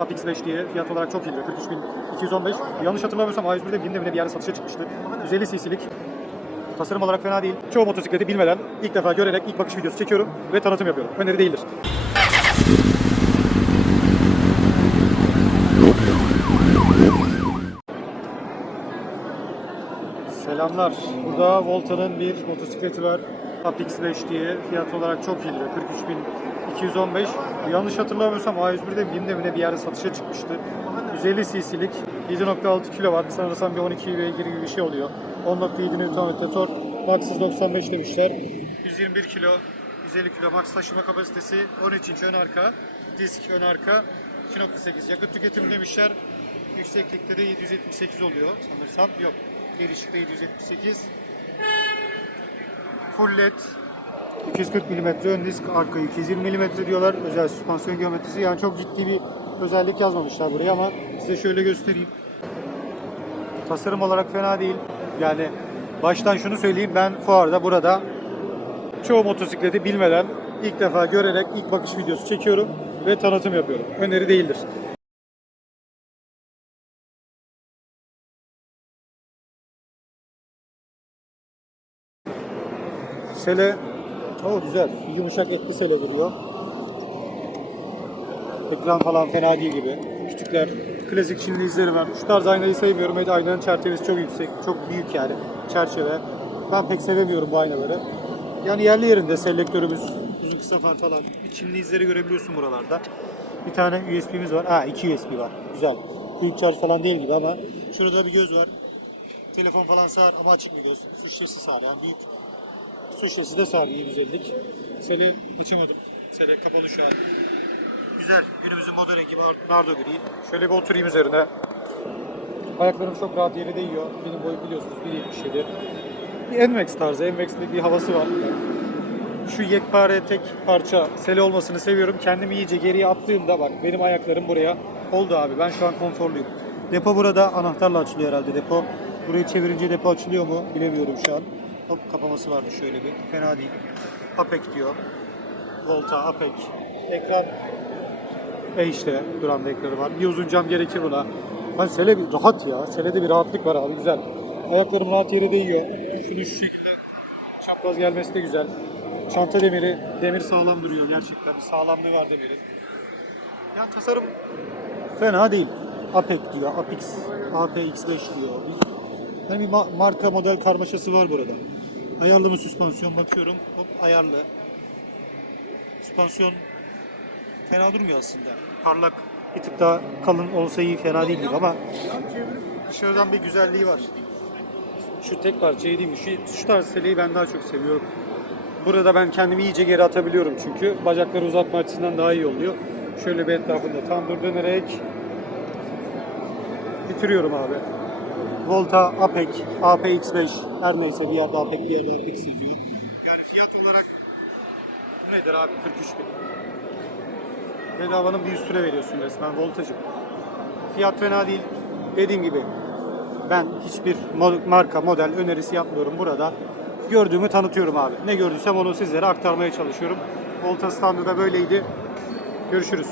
Tab X5 diye fiyat olarak çok iyiydi. 43215. Yanlış hatırlamıyorsam A101'de binde bir yerde satışa çıkmıştı. 150 cc'lik. Tasarım olarak fena değil. Çoğu motosikleti bilmeden ilk defa görerek ilk bakış videosu çekiyorum ve tanıtım yapıyorum. Öneri değildir. Selamlar. Burada Volta'nın bir motosikleti var. Tab X5 diye fiyat olarak çok iyiydi. 43000 215. Yanlış hatırlamıyorsam A101'de mi BİM'de mi ne bir yerde satışa çıkmıştı. 150 cc'lik 7.6 kW sanırsam bir 12 beygir gibi bir şey oluyor. 10.7 Nm tork. Max'ız 95 demişler. 121 kilo 150 kilo max taşıma kapasitesi 13 inç ön arka disk ön arka 2.8 yakıt tüketim demişler yükseklikte de 778 oluyor sanırsam yok gelişikte 778 full led 240 mm ön disk, arka 220 mm diyorlar. Özel süspansiyon geometrisi. Yani çok ciddi bir özellik yazmamışlar buraya ama size şöyle göstereyim. Tasarım olarak fena değil. Yani baştan şunu söyleyeyim ben fuarda burada çoğu motosikleti bilmeden ilk defa görerek ilk bakış videosu çekiyorum ve tanıtım yapıyorum. Öneri değildir. Sele o güzel. Yumuşak etli sele duruyor. Ekran falan fena değil gibi. Küçükler. Klasik Çinli izleri var. Şu tarz aynayı sevmiyorum. Evet, aynanın çerçevesi çok yüksek. Çok büyük yani. Çerçeve. Ben pek sevemiyorum bu aynaları. Yani yerli yerinde selektörümüz, uzun kısa far falan. Çinli izleri görebiliyorsun buralarda. Bir tane USB'miz var. Ha iki USB var. Güzel. Büyük şarj falan değil gibi ama şurada bir göz var. Telefon falan sağır ama açık bir göz. Su şişesi sağır yani büyük. Su şişesi de iyi güzellik. Sele açamadım. Sele kapalı şu an. Güzel. Günümüzün moda rengi nardo gri. Şöyle bir oturayım üzerine. Ayaklarım çok rahat yere değiyor. Benim boyum biliyorsunuz 1.77. Bir NMAX tarzı, NMAX'li bir havası var. Şu yekpare tek parça sele olmasını seviyorum. Kendimi iyice geriye attığımda bak benim ayaklarım buraya oldu abi. Ben şu an konforluyum. Depo burada anahtarla açılıyor herhalde depo. Burayı çevirince depo açılıyor mu bilemiyorum şu an. Hop kapaması vardı şöyle bir. Fena değil. APEC diyor. Volta, APEC. Ekran e işte duranda ekranı var. Bir uzun gerekir buna. Hani sele bir rahat ya. Selede bir rahatlık var abi güzel. Ayaklarım rahat yere değiyor. Şunu şu şekilde çapraz gelmesi de güzel. Çanta demiri, demir sağlam duruyor gerçekten. Bir sağlamlığı var demirin. Yani tasarım fena değil. APEC diyor, APEX, APX5 diyor. Yani bir ma- marka model karmaşası var burada. Ayarlı mı süspansiyon bakıyorum. Hop ayarlı. Süspansiyon fena durmuyor aslında. Parlak bir tık daha kalın olsa iyi fena değil gibi ama dışarıdan bir güzelliği var. Şu tek parçayı değil mi? Şu, şu tarz seleyi ben daha çok seviyorum. Burada ben kendimi iyice geri atabiliyorum çünkü. Bacakları uzatma açısından daha iyi oluyor. Şöyle bir etrafında tam dur dönerek bitiriyorum abi. Volta, APEC, APX5 her neyse bir yerde APEC bir yerde APEX yazıyor. Yani fiyat olarak nedir abi 43 bin. Bedavanın bir üstüne veriyorsun resmen voltajı. Fiyat fena değil. Dediğim gibi ben hiçbir marka model önerisi yapmıyorum burada. Gördüğümü tanıtıyorum abi. Ne gördüysem onu sizlere aktarmaya çalışıyorum. Volta standı da böyleydi. Görüşürüz.